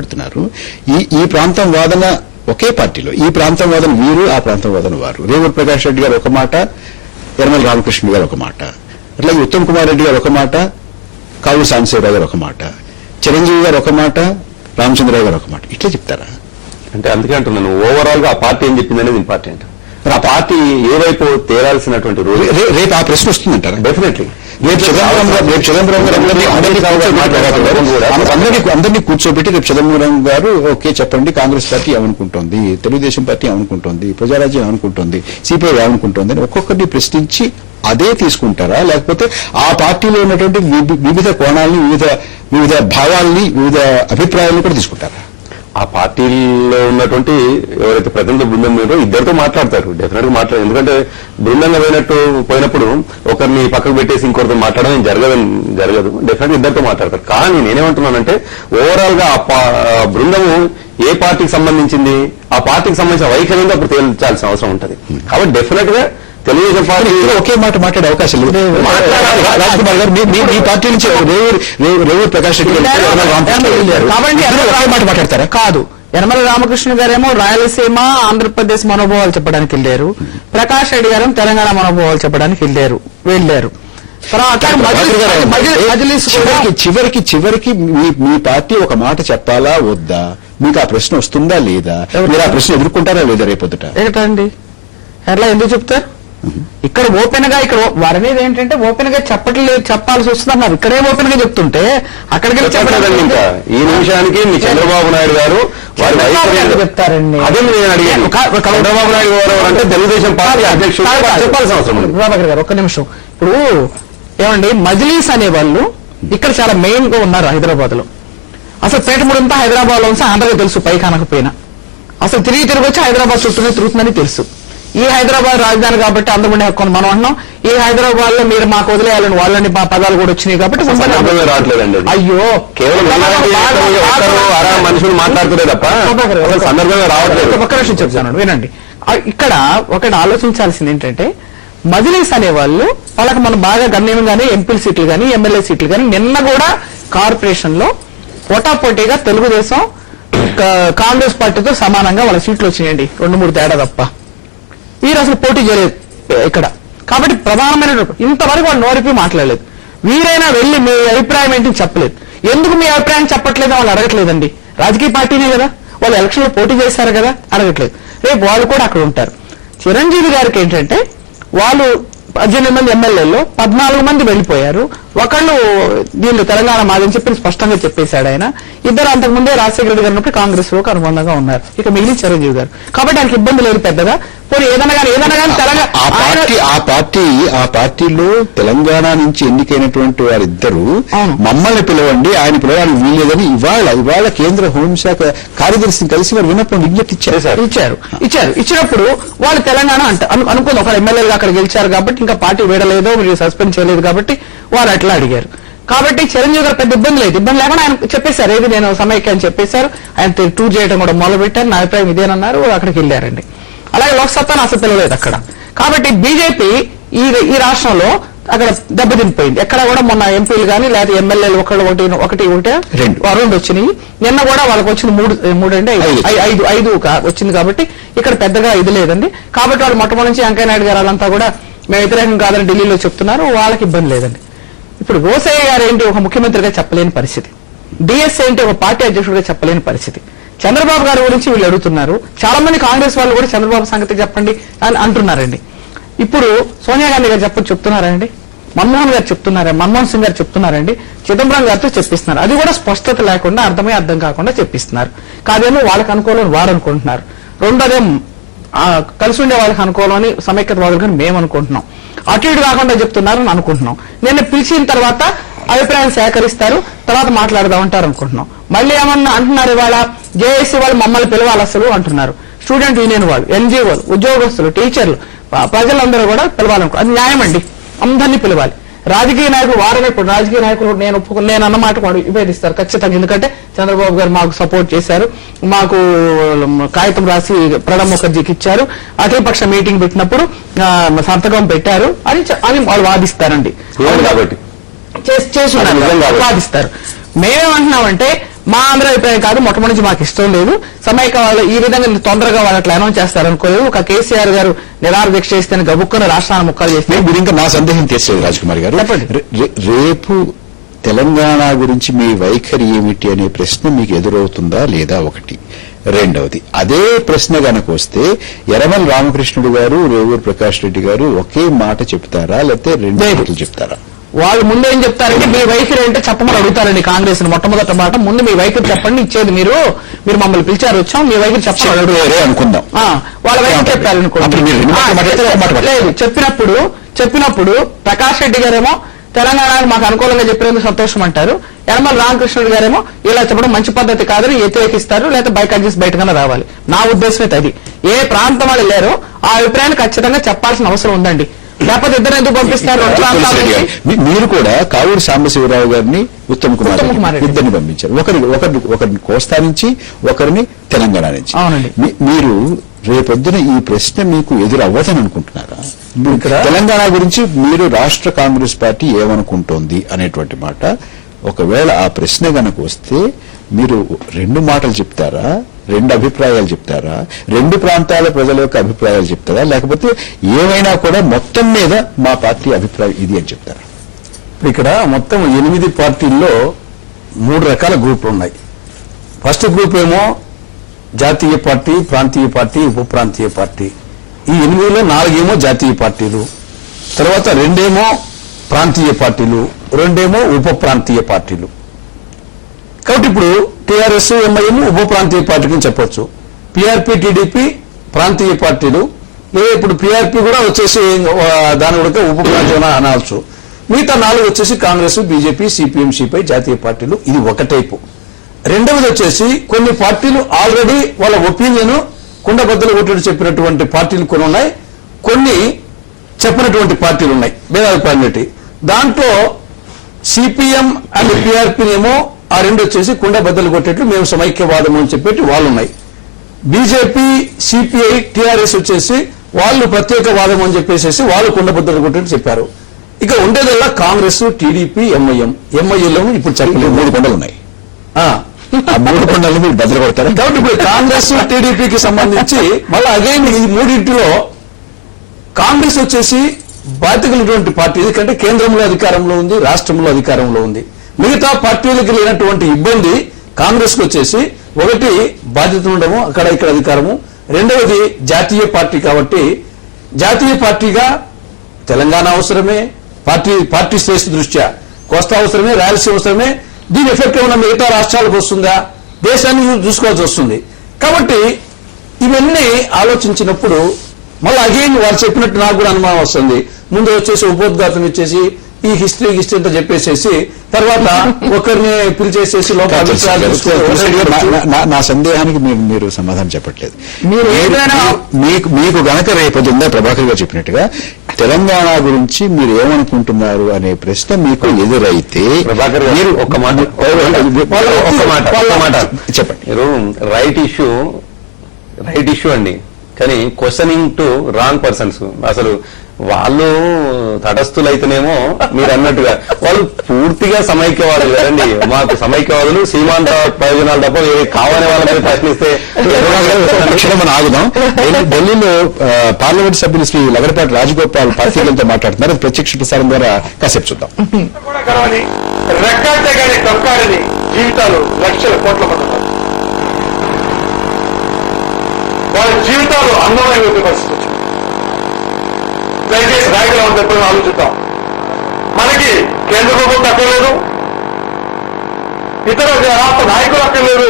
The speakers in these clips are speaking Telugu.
పెడుతున్నారు. ఈ ప్రాంతం వాదన ఒకే పార్టీలో, ఈ ప్రాంతం వాదన వీరు, ఆ ప్రాంతం వాదన వారు. రేవూరి ప్రకాష్ రెడ్డి గారు ఒక మాట, యనమల రామకృష్ణ గారు ఒక మాట, అట్లాగే ఉత్తమ్ కుమార్ రెడ్డి గారు ఒక మాట, కావు సాంబశివరావు గారు ఒక మాట, చిరంజీవి గారు ఒక మాట, రామచంద్రరావు గారు ఒక మాట. ఇట్లా చెప్తారా? అంటే అందుకే అంటున్నాను, ఓవరాల్ గా ఆ పార్టీ ఏం చెప్పింది అనేది ఇంపార్టెంట్. ఆ పార్టీ ఏ వైపు తేరాల్సినటువంటి రోజు రేపు ఆ ప్రశ్న వస్తుందంటారా? డెఫినెట్లీ. రేపు చిదంబరం గారు అందరినీ కూర్చోబెట్టి రేపు చిదంబరం గారు ఓకే చెప్పండి, కాంగ్రెస్ పార్టీ ఏమనుకుంటోంది, తెలుగుదేశం పార్టీ ఏమనుకుంటోంది, ప్రజారాజ్యం ఏమనుకుంటోంది, సిపిఐ ఏమనుకుంటోంది అని ఒక్కొక్కరిని ప్రశ్నించి అదే తీసుకుంటారా? లేకపోతే ఆ పార్టీలో ఉన్నటువంటి వివిధ కోణాలని, వివిధ భావాల్ని, వివిధ అభిప్రాయాలను కూడా తీసుకుంటారా? ఆ పార్టీలో ఉన్నటువంటి ఎవరైతే ప్రతినిధి బృందం మీదో ఇద్దరితో మాట్లాడతారు, డెఫినెట్ గా మాట్లాడారు. ఎందుకంటే బృందంగా పోయినప్పుడు ఒకరిని పక్కకు పెట్టేసి ఇంకొకరితో మాట్లాడడం జరగదు. డెఫినెట్ గా ఇద్దరితో మాట్లాడతారు. కానీ నేనేమంటున్నానంటే ఓవరాల్ గా ఆ బృందము ఏ పార్టీకి సంబంధించింది, ఆ పార్టీకి సంబంధించిన వైఖరిని అప్పుడు తేల్చాల్సిన అవసరం ఉంటుంది. కాబట్టి డెఫినెట్ గా తెలుగుదేశం పార్టీ ఒకే మాట మాట్లాడే అవకాశం లేదు. రాజ్కుమార్ గారు మీ పార్టీ నుంచి రేవూరి ప్రకాష్ రెడ్డి కాబట్టి ఒకే మాట మాట్లాడతారా? కాదు. యనమల రామకృష్ణ గారేమో రాయలసీమ, ఆంధ్రప్రదేశ్ మనోభావాలు చెప్పడానికి వెళ్ళారు. ప్రకాష్ రెడ్డి గారు తెలంగాణ మనోభావాలు చెప్పడానికి వెళ్ళారు. చివరికి మీ పార్టీ ఒక మాట చెప్పాలా వద్దా? మీకు ఆ ప్రశ్న వస్తుందా లేదా? మీరు ఆ ప్రశ్న ఎదుర్కొంటారా లేదా రేపొద్దుట? ఏంటండి ఎట్లా ఎందుకు చెప్తారు? ఇక్కడ ఓపెన్ గా, ఇక్కడ వారనేది ఏంటంటే ఓపెన్ గా చెప్పాల్సి వస్తుందన్నారు. ఇక్కడే ఓపెన్ గా చెప్తుంటే అక్కడికి చెప్పలేదండి. ఇంకా ఈ నిమిషానికి మీ చంద్రబాబు నాయుడు గారు చెప్తారండి. అదే నేను అడిగాను. చంద్రబాబు నాయుడు గారు అంటే తెలుగుదేశం పార్టీ అధ్యక్షుడు చెప్పాల్సిన అవసరం ఉంది. ప్రభాకర్ గారు ఒక్క నిమిషం. ఇప్పుడు ఏమండి, మజ్లీస్ అనే వాళ్ళు ఇక్కడ చాలా మెయిన్ గా ఉన్నారు హైదరాబాద్ లో. అసలు పేటముడంతా హైదరాబాద్ లో ఉంటే ఆంధ్రగా తెలుసు, పై కానకపోయినా అసలు తిరిగి వచ్చి హైదరాబాద్ చుట్టూనే తిరుగుతుందని తెలుసు. ఈ హైదరాబాద్ రాజధాని కాబట్టి అందముండే హక్కు మనం అంటున్నాం. ఈ హైదరాబాద్ లో మీరు మాకు వదిలేయాలని వాళ్ళని మా పదాలు కూడా వచ్చినాయి కాబట్టి రావట్లేదండి. అయ్యో, కేవలం మనుషులు మాట్లాడుతుందే తప్ప సందర్భంగా రావట్లేదు. ఒక్క విషయం చెప్తాను వినండి. ఇక్కడ ఒకటి ఆలోచించాల్సింది ఏంటంటే, మజ్లీస్ అనే వాళ్ళు వాళ్ళకి మనం బాగా గణనీయంగానే ఎంపీ సీట్లు కానీ ఎమ్మెల్యే సీట్లు కానీ నిన్న కూడా కార్పొరేషన్ లో పోటాపోటీగా తెలుగుదేశం కాంగ్రెస్ పార్టీతో సమానంగా వాళ్ళ సీట్లు వచ్చినాయండి, 2-3 తేడా తప్ప. వీరు అసలు పోటీ చేయలేదు ఇక్కడ. కాబట్టి ప్రధానమైన ఇంతవరకు వాళ్ళు నోరిపి మాట్లాడలేదు. వీరైనా వెళ్లి మీ అభిప్రాయం ఏంటి చెప్పలేదు. ఎందుకు మీ అభిప్రాయం చెప్పట్లేదు వాళ్ళు అడగట్లేదండి. రాజకీయ పార్టీనే కదా, వాళ్ళు ఎలక్షన్ లో పోటీ చేశారు కదా, అడగట్లేదు. రేపు వాళ్ళు కూడా అక్కడ ఉంటారు. చిరంజీవి గారికి ఏంటంటే వాళ్ళు 18 మంది ఎమ్మెల్యేల్లో 14 మంది వెళ్లిపోయారు. ఒకళ్ళు దీనిలో తెలంగాణ మాదని చెప్పి స్పష్టంగా చెప్పేశాడు ఆయన. ఇద్దరు అంతకుముందే రాజశేఖర రెడ్డి గారు ఉన్నప్పుడు కాంగ్రెస్ లోకి అనుబంధంగా ఉన్నారు. ఇక మిగిలిన చిరంజీవి గారు. కాబట్టి ఆయనకి ఇబ్బంది లేదు పెద్దగా. పోనీ ఏదైనా కానీ తెలంగాణ ఆ పార్టీలో తెలంగాణ నుంచి ఎన్నికైనటువంటి వారిద్దరూ మమ్మల్ని పిలవండి, ఆయన పిలవడానికి వీల్లేదని ఇవాళ కేంద్ర హోంశాఖ కార్యదర్శిని కలిసి వారు విజ్ఞప్తి ఇచ్చినప్పుడు వాళ్ళు తెలంగాణ అనుకుంది. ఒక ఎమ్మెల్యేలుగా అక్కడ గెలిచారు కాబట్టి ఇంకా పార్టీ వీడలేదు, మీరు సస్పెండ్ చేయలేదు కాబట్టి వాళ్ళు అట్లా అడిగారు. కాబట్టి చిరంజీవి గారు పెద్ద ఇబ్బంది లేకుండా ఆయన చెప్పేశారు, ఏది నేను సమైక్య అని చెప్పేశారు. ఆయన టూర్ చేయడం కూడా మొదలు పెట్టారు. నా అభిప్రాయం ఇదేనన్నారు, అక్కడికి వెళ్ళారండి. అలాగే లోక్సత్తాను అసలు పిలవలేదు అక్కడ. కాబట్టి బీజేపీ ఈ రాష్ట్రంలో అక్కడ దెబ్బతినిపోయింది. ఎక్కడ కూడా మొన్న ఎంపీలు కానీ లేదా ఎమ్మెల్యేలు ఒకటి 2 వచ్చినాయి. నిన్న కూడా వాళ్ళకి వచ్చింది 3 అంటే 5 వచ్చింది. కాబట్టి ఇక్కడ పెద్దగా ఇది లేదండి. కాబట్టి వాళ్ళు మొట్టమొదటి నుంచి వెంకయ్యనాయుడు గారు వాళ్ళంతా కూడా మేము వ్యతిరేకం కాదని ఢిల్లీలో చెప్తున్నారు. వాళ్ళకి ఇబ్బంది లేదండి. ఇప్పుడు రోసయ్య గారు ఏంటి ఒక ముఖ్యమంత్రిగా చెప్పలేని పరిస్థితి, డిఎస్ ఏంటి ఒక పార్టీ అధ్యక్షుడిగా చెప్పలేని పరిస్థితి. చంద్రబాబు గారి గురించి వీళ్ళు అడుగుతున్నారు. చాలా మంది కాంగ్రెస్ వాళ్ళు కూడా చంద్రబాబు సంగతి చెప్పండి అని అంటున్నారండి. ఇప్పుడు సోనియా గాంధీ గారు చెప్తున్నారండి, మన్మోహన్ సింగ్ గారు చెప్తున్నారండి, చిదంబరం గారితో చెప్పిస్తున్నారు. అది కూడా స్పష్టత లేకుండా అర్థం కాకుండా చెప్పిస్తున్నారు. కాదేమో వాళ్ళకి అనుకోవాలని వారు అనుకుంటున్నారు. రెండోదేమో కలిసి ఉండే వాళ్ళకి అనుకోవాలని సమైక్యతవాదులు కానీ మేము అనుకుంటున్నాం. అటు ఇటు కాకుండా చెప్తున్నారని అనుకుంటున్నాం. నిన్న పిలిచిన తర్వాత అభిప్రాయం సేకరిస్తారు, తర్వాత మాట్లాడదామంటారు అనుకుంటున్నాం. మళ్ళీ ఏమన్నా అంటున్నారు, ఇవాళ జేఏసీ వాళ్ళు మమ్మల్ని పిలవాలి అసలు అంటున్నారు. స్టూడెంట్ యూనియన్ వాళ్ళు, ఎన్జిఓలు, ఉద్యోగస్తులు, టీచర్లు, ప్రజలందరూ కూడా పిలవాలనుకుంటారు. అది న్యాయం అండి, అందరినీ పిలవాలి. రాజకీయ నాయకులు వారనే ఇప్పుడు రాజకీయ నాయకులు నేను అన్నమాట వాడు విభేదిస్తారు ఖచ్చితంగా. ఎందుకంటే చంద్రబాబు గారు మాకు సపోర్ట్ చేశారు, మాకు కాగితం రాసి ప్రణబ్ ముఖర్జీకి ఇచ్చారు, అఖిలపక్ష మీటింగ్ పెట్టినప్పుడు సంతకం పెట్టారు అని వాళ్ళు వాదిస్తారండి. కాబట్టి వాదిస్తారు. మేమేమంటున్నామంటే మా అందరి అభిప్రాయం కాదు, మొట్టమొదటి నుంచి మాకు ఇష్టం లేదు. సమైక్య వాళ్ళు ఈ విధంగా తొందరగా వాళ్ళు అట్లా అనౌన్స్ చేస్తారనుకోలేదు. ఒక కేసీఆర్ గారు నిరాహార దీక్ష చేస్తే గబుక్కుని రాష్ట్రాన్ని ముక్కలు చేస్తే మీరు ఇంకా నా సందేహం తీర్చేది రాజ్కుమార్ గారు. చెప్పండి. రేపు తెలంగాణ గురించి మీ వైఖరి ఏమిటి అనే ప్రశ్న మీకు ఎదురవుతుందా లేదా? ఒకటి. రెండవది, అదే ప్రశ్న గనక వస్తే యనమల రామకృష్ణుడు గారు, రేవూరు ప్రకాష్ రెడ్డి గారు ఒకే మాట చెప్తారా, లేకపోతే రెండు మాటలు చెప్తారా? వాళ్ళు ముందు ఏం చెప్తారంటే మీ వైఖరి అంటే చెప్పమని అడుగుతారండి కాంగ్రెస్ మొట్టమొదటి మాట. ముందు మీ వైఖరి చెప్పండి, ఇచ్చేది మీరు మమ్మల్ని పిలిచారు, వచ్చాం, మీ వైఖరి చెప్పండి అనుకుందాం. వాళ్ళ వైఖరి చెప్పారనుకోండి. లేదు, చెప్పినప్పుడు ప్రకాష్ రెడ్డి గారేమో తెలంగాణకు మాకు అనుకూలంగా చెప్పేందుకు సంతోషం అంటారు. యనమల రామకృష్ణుడు గారేమో ఇలా చెప్పడం మంచి పద్ధతి కాదని వ్యతిరేకిస్తారు, లేకపోతే బైక్ చేసి బయటకన్నా రావాలి. నా ఉద్దేశం అయితే అది. ఏ ప్రాంతం వాళ్ళు లేరో ఆ అభిప్రాయాన్ని ఖచ్చితంగా చెప్పాల్సిన అవసరం ఉందండి. లేకపోతే ఇద్దరు ఎందుకు పంపిస్తారు? మీరు కూడా కావూరు సాంబశివరావు గారిని, ఉత్తమ్ కుమార్ ఇద్దరిని పంపించారు. ఒకరిని కోస్తా నుంచి, ఒకరిని తెలంగాణ నుంచి. అవునండి. మీరు రేపొద్దున ఈ ప్రశ్న మీకు ఎదురవ్వదని అనుకుంటున్నారా? తెలంగాణ గురించి మీరు రాష్ట్ర కాంగ్రెస్ పార్టీ ఏమనుకుంటోంది అనేటువంటి మాట, ఒకవేళ ఆ ప్రశ్న గనక వస్తే మీరు రెండు మాటలు చెప్తారా, రెండు అభిప్రాయాలు చెప్తారా, రెండు ప్రాంతాల ప్రజల యొక్క అభిప్రాయాలు చెప్తారా, లేకపోతే ఏమైనా కూడా మొత్తం మీద మా పార్టీ అభిప్రాయం ఇది అని చెప్తారా? ఇక్కడ మొత్తం 8 పార్టీల్లో 3 రకాల గ్రూపులు ఉన్నాయి. ఫస్ట్ గ్రూప్ ఏమో జాతీయ పార్టీ, ప్రాంతీయ పార్టీ, ఉప ప్రాంతీయ పార్టీ. ఈ 8లో 4 ఏమో జాతీయ పార్టీలు, తర్వాత 2 ఏమో ప్రాంతీయ పార్టీలు, 2 ఏమో ఉప ప్రాంతీయ పార్టీలు. కాబట్టి ఇప్పుడు టీఆర్ఎస్, ఎంఐఎం ఉప ప్రాంతీయ పార్టీలు చెప్పొచ్చు. పీఆర్పీ, టీడీపీ ప్రాంతీయ పార్టీలు, లేదా ఇప్పుడు పీఆర్పీ కూడా వచ్చేసి దాని కూడా ఉప ప్రాంతీయ అనవచ్చు. మిగతా 4 వచ్చేసి కాంగ్రెస్, బీజేపీ, సిపిఎం, సిపిఐ జాతీయ పార్టీలు. ఇది ఒక టైపు. రెండవది వచ్చేసి కొన్ని పార్టీలు ఆల్రెడీ వాళ్ళ ఒపీనియన్ కుండబద్దలు కొట్టి చెప్పినటువంటి పార్టీలు కొన్ని ఉన్నాయి, కొన్ని చెప్పినటువంటి పార్టీలు ఉన్నాయి భేదాభిప్రాయం పెట్టి. దాంట్లో సిపిఎం అండ్ పీఆర్పీనేమో ఆ రెండు వచ్చేసి కుండబద్దలు కొట్టేట్లు మేము సమైక్యవాదం అని చెప్పేటి వాళ్ళు ఉన్నాయి. బీజేపీ, సిపిఐ, టీఆర్ఎస్ వచ్చేసి వాళ్ళు ప్రత్యేకవాదం అని చెప్పేసి వాళ్ళు కుండబద్దలు కొట్టేట్టు చెప్పారు. ఇక ఉండేదల్లా కాంగ్రెస్, టీడీపీ, ఎంఐఎంలో ఇప్పుడు చెప్పలేదు 3 కొండలు ఉన్నాయి. ఆ 3 కొండలు మీరు బద్దలు కొడతారా? కాబట్టి ఇప్పుడు కాంగ్రెస్, టీడీపీకి సంబంధించి మళ్ళీ అగైన్ ఈ 3 కాంగ్రెస్ వచ్చేసి బాధ్యతలైనటువంటి పార్టీ. ఎందుకంటే కేంద్రంలో అధికారంలో ఉంది, రాష్ట్రంలో అధికారంలో ఉంది. మిగతా పార్టీలకు లేనటువంటి ఇబ్బంది కాంగ్రెస్ కు వచ్చేసి ఒకటి బాధ్యత ఉండము, అక్కడ ఇక్కడ అధికారము. రెండవది జాతీయ పార్టీ కాబట్టి జాతీయ పార్టీగా తెలంగాణ అవసరమే, పార్టీ శ్రేష్ఠ దృష్ట్యా కోస్తా అవసరమే, రాయలసీమ అవసరమే. దీని ఎఫెక్ట్ ఏమన్నా మిగతా రాష్ట్రాలకు వస్తుందా, దేశాన్ని చూసుకోవాల్సి వస్తుంది. కాబట్టి ఇవన్నీ ఆలోచించినప్పుడు మళ్ళీ అగైన్ వాళ్ళు చెప్పినట్టు నాకు కూడా అనుమానం వస్తుంది. ముందు వచ్చేసి ఉపోద్ఘాతం ఇచ్చేసి ఈ హిస్టరీ అంతా చెప్పేసేసి తర్వాత ఒకరిని పిలిచేసేసి లోపల నా సందేహానికి మీరు సమాధానం చెప్పట్లేదు. మీరు మీకు గనక రేపొద్దుందా ప్రభాకర్ గారు చెప్పినట్టుగా తెలంగాణ గురించి మీరు ఏమనుకుంటున్నారు అనే ప్రశ్న మీకు ఎదురైతే ప్రభాకర్ గారు ఒక్క మాట చెప్పండి. మీరు రైట్ ఇష్యూ అండి, కానీ క్వశ్చనింగ్ టు రాంగ్ పర్సన్స్. అసలు వాళ్ళు తటస్థులైతేనేమో మీరు అన్నట్టుగా వాళ్ళు పూర్తిగా సమైక్యవాదులు కదండి. మాకు సమైక్యవాదులు సీమాంత ప్రయోజనాలు తప్ప కావాలని వాళ్ళ మీద ప్రశ్నిస్తే మనం ఆగుదాం. ఢిల్లీలో పార్లమెంట్ సభ్యులు శ్రీ లగడపాటి రాజగోపాల్ పార్టీలతో మాట్లాడుతున్నారు. ప్రత్యక్ష ప్రసారం ద్వారా కాసేపు చూద్దాం. జీవితాలు లక్షల కోట్ల మంది ఉన్నారు. వాళ్ళ జీవితాలు అందమైన పరిస్థితి వచ్చింది. దయచేసి నాయకులు అని చెప్పి ఆలోచిద్దాం. మనకి కేంద్ర ప్రభుత్వం అక్కర్లేదు, ఇతర రాష్ట్ర నాయకులు అక్కర్లేదు.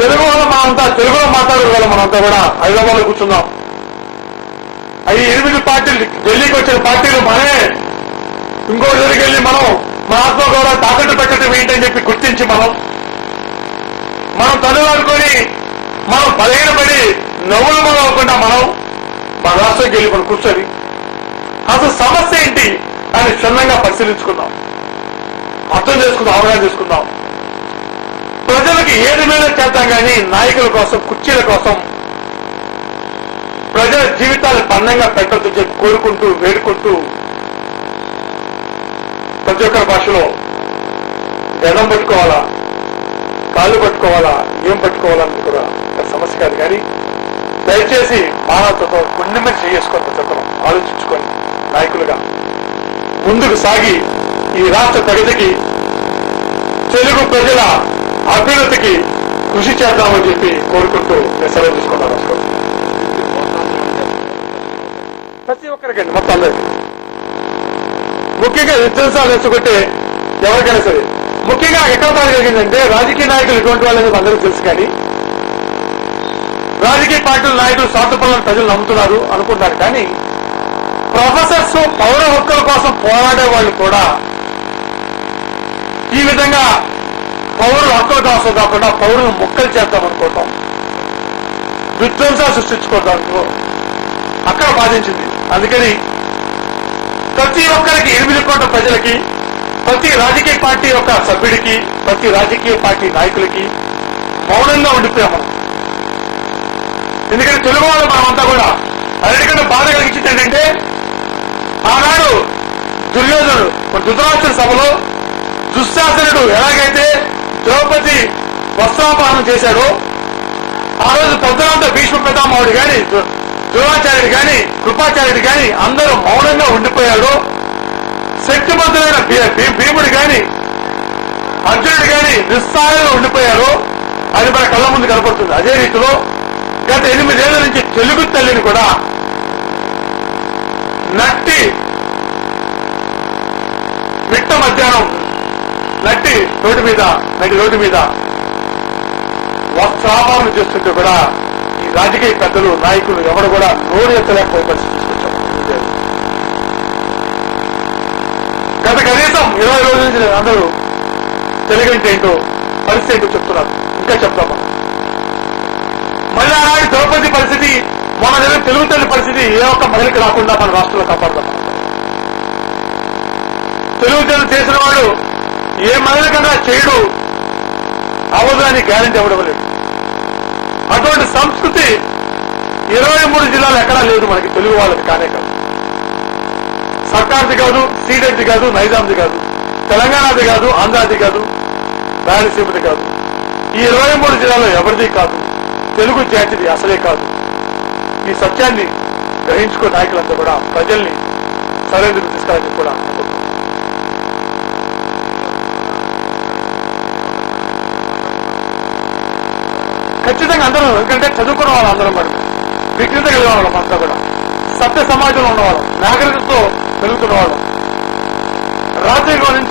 తెలుగు వల్ల మనంతా తెలుగులో మాట్లాడగల మనంతా కూడా హైదరాబాద్ లో కూర్చున్నాం. అవి 8 పార్టీలు ఢిల్లీకి వచ్చిన పార్టీలు మనమే ఇంకో దగ్గరికి వెళ్ళి మనం మన ఆత్మగౌరవ తాకట్టు పెట్టడం ఏంటని చెప్పి గుర్తించి మనం తనులాడుకొని మనం బలహీనపడి నవ్వులు మొదలవకుండా మనం మన రాష్ట్రంకి వెళ్ళి మనం కూర్చొని అసలు సమస్య ఏంటి అని క్షుణ్ణంగా పరిశీలించుకుందాం, అర్థం చేసుకుందాం, అవగాహన చేసుకుందాం. ప్రజలకు ఏది మీద చేద్దాం కానీ నాయకుల కోసం, కుర్చీల కోసం ప్రజల జీవితాలు పన్నంగా పెట్టొద్దు చెప్పి కోరుకుంటూ వేడుకుంటూ ప్రతి ఒక్కరి భాషలో దండం పెట్టుకోవాలా, కాళ్ళు పట్టుకోవాలా ఏం పట్టుకోవాలన్నది కూడా ఒక సమస్య కాదు. కానీ దయచేసి మానవతతో గుండె మీద చేసుకొని ప్రతి ఒక్కరు ఆలోచించుకొని నాయకులుగా ముందుకు సాగి ఈ రాష్ట్ర ప్రగతికి తెలుగు ప్రజల అభ్యున్నతికి కృషి చేద్దామని చెప్పి కోరుకుంటూ నేను సెలవు తీసుకున్నాను. ప్రతి ఒక్కరికండి, మొత్తం అందరికీ, ముఖ్యంగా విధ్వంసాలు రెచ్చగొట్టే ఎవరికైనా సరే, ముఖ్యంగా ఎక్కడ బాధ కలిగిందంటే రాజకీయ నాయకులు ఇటువంటి వాళ్ళని అందరికీ తెలుసు. కానీ రాజకీయ పార్టీల నాయకులు స్వార్థపరులను ప్రజలు నమ్ముతున్నారు అనుకుంటున్నారు. కానీ ప్రొఫెసర్స్ పౌర హక్కుల కోసం పోరాడే వాళ్ళు కూడా ఈ విధంగా పౌరుల హక్కుల కోసం కాకుండా పౌరులను మొక్కలు చేద్దామనుకోవటం, విధ్వంసాలు సృష్టించుకోవడానికి అక్కడ బాధించింది. అందుకని ప్రతి ఒక్కరికి 8 కోట్ల ప్రజలకి, ప్రతి రాజకీయ పార్టీ యొక్క సభ్యుడికి, ప్రతి రాజకీయ పార్టీ నాయకులకి మౌనంగా ఉండిపోయాం మనం. ఎందుకంటే తెలుగు వాళ్ళు మనమంతా కూడా అన్నిటికంటే బాధ కలిగించింది ఏంటంటే, ఆనాడు దుర్యోధనుడు ధృతరాష్ట్రుడి సభలో దుశ్శాసనుడు ఎలాగైతే ద్రౌపది వస్త్రాపహరణం చేశాడో, ఆ రోజు పెద్దలంతా భీష్మ పితామహుడు గాని, ద్రోణాచార్యుడు గాని, కృపాచార్యుడు గాని అందరూ మౌనంగా ఉండిపోయాడు. శక్తిమంతులైన భీముడు గాని, అర్జునుడు గాని నిస్సాయంగా ఉండిపోయారు. అది మన కళ్ళ ముందు కనపడుతుంది. అదే రీతిలో గత 8 ఏళ్ల నుంచి తెలుగు తల్లిని కూడా నట్టి మిట్ట మధ్యాహ్నం నటి రోడ్డు మీద వస్త్రాపరణ చేస్తుంటే కూడా ఈ రాజకీయ పెద్దలు, నాయకులు ఎవరు కూడా నోరు ఎత్తలేకపోయే పరిస్థితి తీసుకొచ్చాం. గత కనీసం 20 రోజుల నుంచి అందరూ తెలుగంటే ఏంటో, పరిస్థితి ఏంటో చెప్తున్నారు. ఇంకా చెప్తాం మనం. మళ్ళీ ఆనాటి ద్రౌపది పరిస్థితి, మన దగ్గర తెలుగు తల్లి పరిస్థితి ఏ ఒక్క మహిళకి రాకుండా మన రాష్ట్రంలో కాపాడతాం. తెలుగు తల్లి చేసిన వాడు ఏ మహిళ కన్నా చేయడు అవదు అని గ్యారెంటీ ఇవ్వలేదు. అటువంటి సంస్కృతి 23 జిల్లాలు ఎక్కడా లేదు మనకి, తెలుగు వాళ్ళకి కానే కాదు. సర్కార్ది కాదు, సీడెడ్ది కాదు, నైజాంది కాదు, తెలంగాణది కాదు, ఆంధ్రాది కాదు, రాయలసీమది కాదు. ఈ 23 జిల్లాలో ఎవరిది కాదు, తెలుగు జాతిది అసలే కాదు. ఈ సత్యాన్ని గ్రహించుకున్న నాయకులంతా కూడా ప్రజల్ని సరైనది తీసుకురావాలని కూడా అనుకుంటున్నాం. ఖచ్చితంగా అందరూ, ఎందుకంటే చదువుకున్న వాళ్ళు అందరం మరి విజ్ఞత కలిగిన వాళ్ళం అంతా కూడా, సత్య సమాజంలో ఉన్నవాళ్ళం, నాగరికతతో పెరుగుతున్న వాళ్ళం, రాజ్యాంగం నుంచి